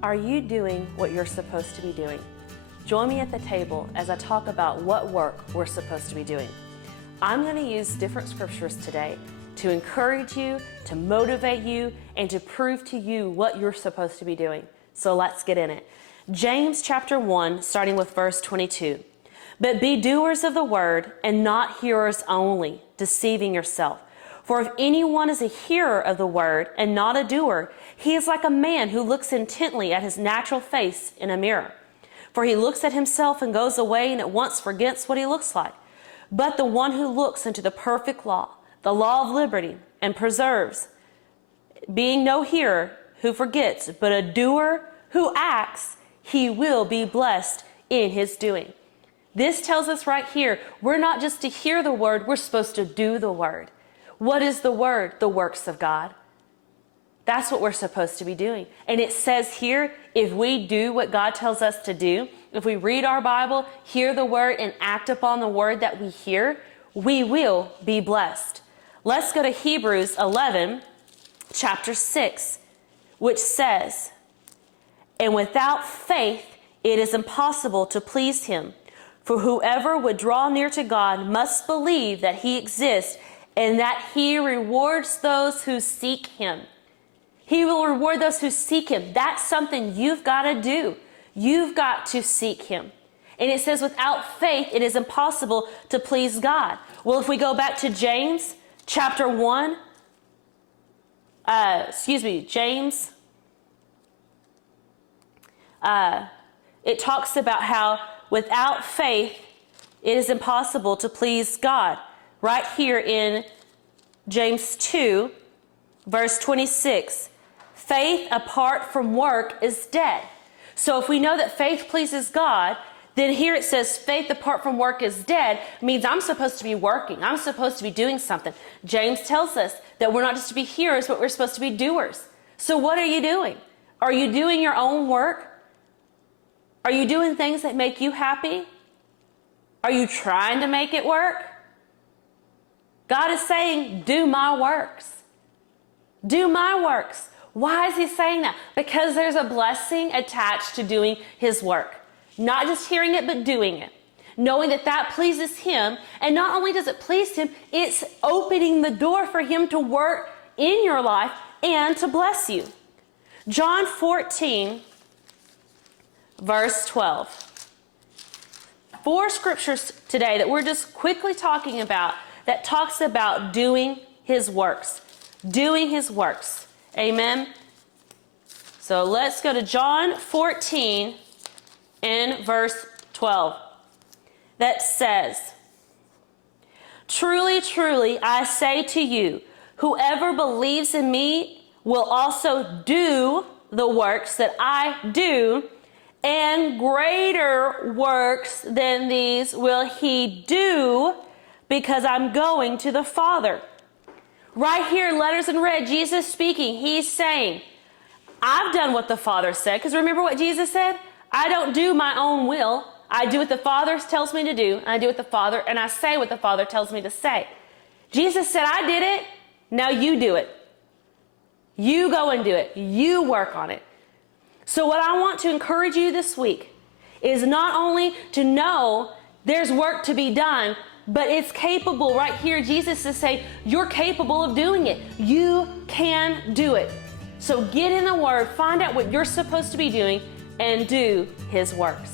Are you doing what you're supposed to be doing? Join me at the table as I talk about what work we're supposed to be doing. I'm going to use different scriptures today to encourage you, to motivate you, and to prove to you what you're supposed to be doing. So let's get in it. James chapter 1, starting with verse 22. But be doers of the word and not hearers only, deceiving yourself. For if anyone is a hearer of the word and not a doer, he is like a man who looks intently at his natural face in a mirror. For he looks at himself and goes away and at once forgets what he looks like. But the one who looks into the perfect law, the law of liberty, and preserves, being no hearer who forgets, but a doer who acts, he will be blessed in his doing. This tells us right here, we're not just to hear the word, we're supposed to do the word. What is the word? The works of God. That's what we're supposed to be doing. And it says here, if we do what God tells us to do, if we read our Bible, hear the word, and act upon the word that we hear, we will be blessed. Let's go to Hebrews 11, chapter 6, which says, and without faith, it is impossible to please him. For whoever would draw near to God must believe that he exists and that he rewards those who seek him. He will reward those who seek him. That's something you've got to do. You've got to seek him. And it says without faith, it is impossible to please God. Well, if we go back to James chapter 1, James, it talks about how without faith, it is impossible to please God. Right here in James 2, verse 26, faith apart from work is dead. So if we know that faith pleases God, then here it says faith apart from work is dead, means I'm supposed to be working. I'm supposed to be doing something. James tells us that we're not just to be hearers, but we're supposed to be doers. So what are you doing? Are you doing your own work? Are you doing things that make you happy? Are you trying to make it work? God is saying, do my works. Do my works. Why is he saying that? Because there's a blessing attached to doing his work. Not just hearing it, but doing it. Knowing that that pleases him. And not only does it please him, it's opening the door for him to work in your life and to bless you. John 14, verse 12. 4 scriptures today that we're just quickly talking about that talks about doing his works. Doing his works. Amen. So let's go to John 14 and verse 12. That says, truly, truly, I say to you, whoever believes in me will also do the works that I do, and greater works than these will he do, because I'm going to the Father. Right here, letters in red, Jesus speaking. He's saying, I've done what the Father said. Because remember what Jesus said? I don't do my own will. I do what the Father tells me to do. And I do what the Father, and I say what the Father tells me to say. Jesus said, I did it. Now you do it. You go and do it. You work on it. So what I want to encourage you this week is not only to know there's work to be done, but it's capable. Right here, Jesus is saying, you're capable of doing it. You can do it. So get in the Word, find out what you're supposed to be doing, and do His works.